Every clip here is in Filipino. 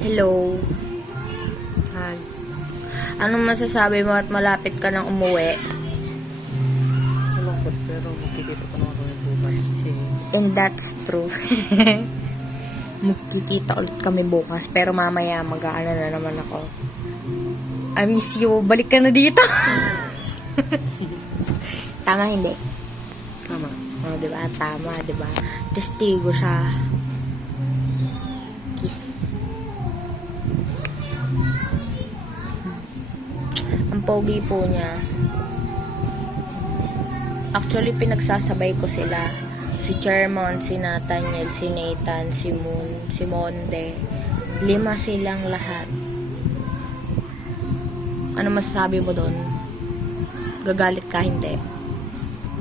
Hello. Hi. Anong masasabi mo at malapit ka nang umuwi? Malungkot pero magkikita pa naman kami bukas. And that's true. Magkikita ulit kami bukas pero mamaya mag-aano na naman ako. I miss you. Balik ka na dito. Tama hindi? Tama. Oh, diba? Tama, diba? Testigo siya. Kiss. Ang pogi po niya. Actually, pinagsasabay ko sila. Si Chermon, si Nathaniel, si Nathan, si Moon, si Monde. 5 silang lahat. Ano masasabi mo doon? Gagalit ka, hindi?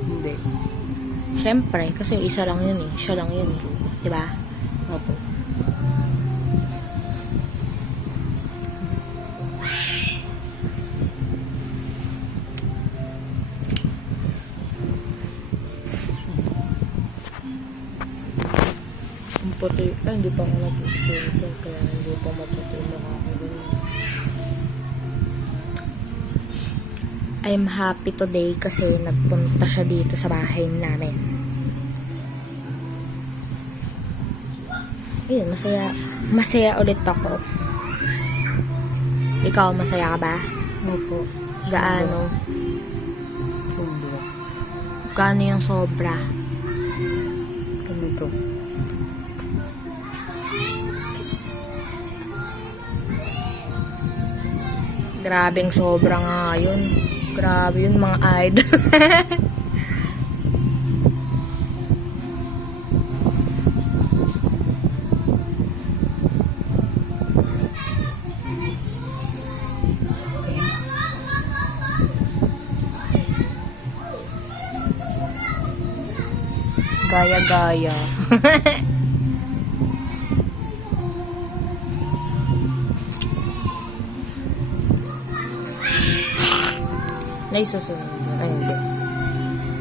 Hindi. Siyempre, kasi isa lang yun eh. Siya lang yun eh. Diba? Opo. Ang puti. Ay, hindi pa ako nag-filter. Kaya hindi pa maputi yung mukha ko. I'm happy today kasi nagpunta siya dito sa bahay namin. Ayun, masaya. Masaya ulit ako. Ikaw, masaya ka ba? Opo. Gaano? Sobra. Gaano yung sobra? Ganito. Grabing sobra nga yun. Grabe yun mga idol. Gaya-gaya. Naisusunod. Ay, hindi.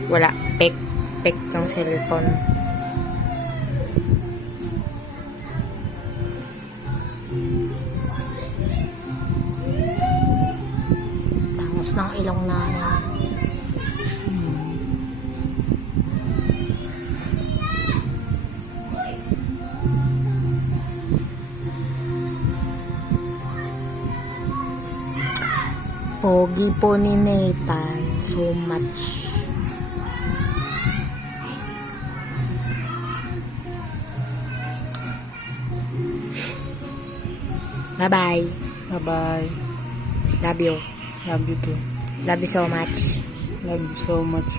Wala. Pek. Pek ng cellphone. Tangos ng ilong namin. Pogi po ni Nathan. So much. Bye-bye. Bye-bye. Love you. Love you too. Love you so much. Love you so much.